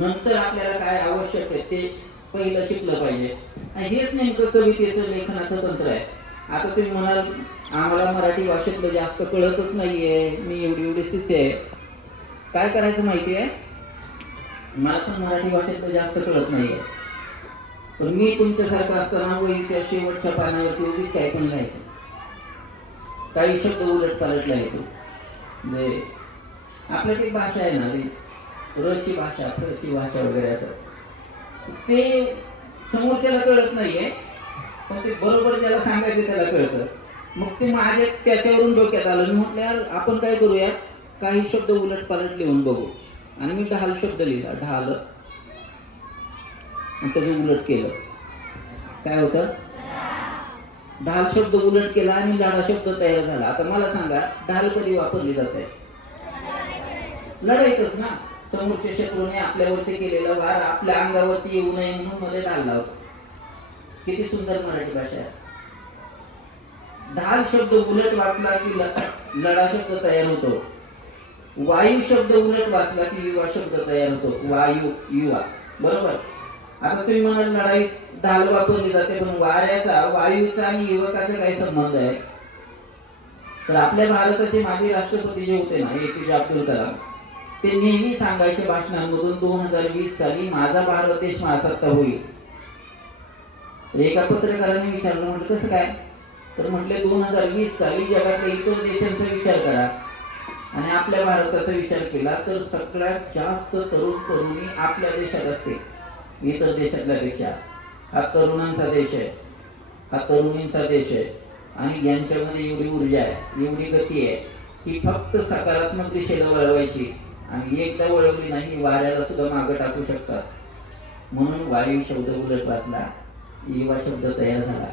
नंतर आपल्याला काय आवश्यक आहे ते पहिलं शिकलं पाहिजे. आणि हेच नेमकं कवितेचं लेखनाचं तंत्र आहे. आता तुम्ही म्हणाल आम्हाला मराठी भाषेतलं जास्त कळतच नाहीये मी एवढी एवढी स्थिती आहे. काय करायचं माहिती आहे? मला पण मराठी भाषेतलं जास्त कळत नाहीये. पण मी तुमच्यासारखं असताना वहीच्या शेवटच्या पानावरती उगीच काय पण लिहायचं काही शब्द उलट पालट लिहायचो म्हणजे आपल्यात एक भाषा आहे ना रची भाषा फरची भाषा वगैरे असं. ते समोरच्याला कळत नाहीये पण ते बरोबर ज्याला सांगायचं त्याला कळतं. मग ते माझ्या त्याच्यावरून डोक्यात आलं. मी म्हटलं आपण काय करूया काही शब्द उलट पालट लिहून बघू. आणि मी ढाल शब्द लिहिला ढाल. आणि त्याचं उलट केलं. काय होतं? ढाल शब्द उलट केला आणि लाडा शब्द तयार झाला. आता मला सांगा ढाल कधी वापरली जाते? लढाईतच ना? समोरच्या शत्रूने आपल्यावरती केलेला वार आपल्या अंगावरती येऊ नये म्हणून मध्ये ढाल लावतो. किती सुंदर मराठी भाषा आहे. ढाल शब्द उलट वाचला की लढा शब्द तयार होतो. वायू शब्द उलट वाचला की युवा शब्द तयार होतो. वायू युवा. बरोबर? आता तुम्ही म्हणाल लढाई ढाल वापरली जाते पण वाऱ्याचा वायूचा आणि युवकाचा काही संबंध आहे? तर आपल्या भारताचे माजी राष्ट्रपती जे होते ना एपीजे अब्दुल कलाम ते नेहमी सांगायचे भाषणांमधून दोन हजार वीस साली माझा भारत देश महासत्ता होईल. एका पत्रकाराने विचारलं म्हटलं कसं काय? तर म्हटले दोन हजार वीस साली जगातल्या इतर देशांचा विचार करा. आणि आपल्या भारताचा विचार केला तर सगळ्यात जास्त तरुण तरुणी आपल्या देशात असते इतर देशातल्या पेक्षा हा तरुणांचा देश आहे. हा तरुणींचा देश आहे. आणि यांच्यामध्ये एवढी ऊर्जा आहे एवढी गती आहे की फक्त सकारात्मक दिशेला वळवायची. आणि एकदा ओळखली नाही वाऱ्याला सुद्धा मागं टाकू शकतात. म्हणून वायू शब्द उलट वाचला. युवा शब्द तयार झाला.